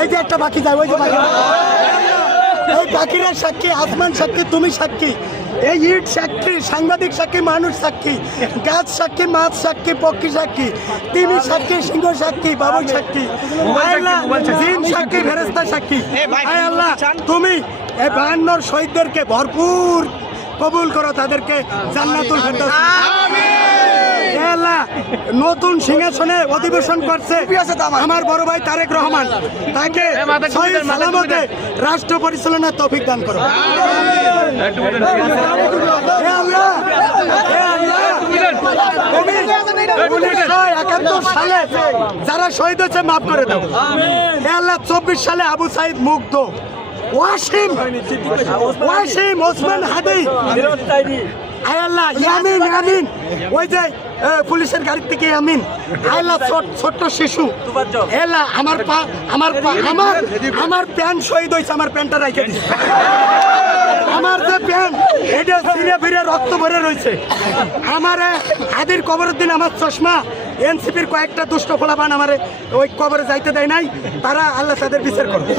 এই যে একটা পাখি যায়, ওই যে পাখি, এই পাখিরা সাক্ষী, আসমান সাক্ষী, তুমি সাক্ষী, এই ইট সাক্ষী, সাংবাদিক সাক্ষী, মানুষ সাক্ষী, গাছ সাক্ষী, মাছ সাক্ষী, পক্ষী সাক্ষী, তিমি সাক্ষী, সিংহ সাক্ষী, বাবুল সাক্ষী, জিন সাক্ষী, ফেরেশতা সাক্ষী। আয় আল্লাহ, তুমি এই 52 শহীদদেরকে ভরপুর কবুল করো, তাদেরকে জান্নাতুল ফেরদাউস। হে আল্লাহ, নতুন সিংহাসনে অধিবেশন করছে আমার বড় ভাই তারেক রহমান, তাকে সহি সালামতে রাষ্ট্র পরিচালনার তৌফিক দান করো। হে আল্লাহ, হে আল্লাহ, তুমি 1971 সালে যারা শহীদ হয়েছে মাফ করে দাও। হে আল্লাহ, 24 সালে আবু সাইদ মুগ্ধ, ওয়াসিম, ওসমান হাদি, আয় আল্লাহ, ইয়ামিন, ইয়ামিন, ওই যে পুলিশের গাড়ি থেকে ইয়ামিন, আয় আল্লাহ, ছোট্ট শিশু, এলা আমার পা, আমার প্যান্ট শহীদ হয়েছে, আমার প্যান্টটা রাখে দিচ্ছে, আমার যে প্যান্ট এটা ছিঁড়ে ফিরে রক্ত ভরে রয়েছে, আমার হাদির কবরের দিন আমার চশমা এনসিপির কয়েকটা দুষ্ট ফলাবান আমার ওই কবরে যাইতে দেয় নাই, তারা আল্লাহ তাদের বিচার করবে।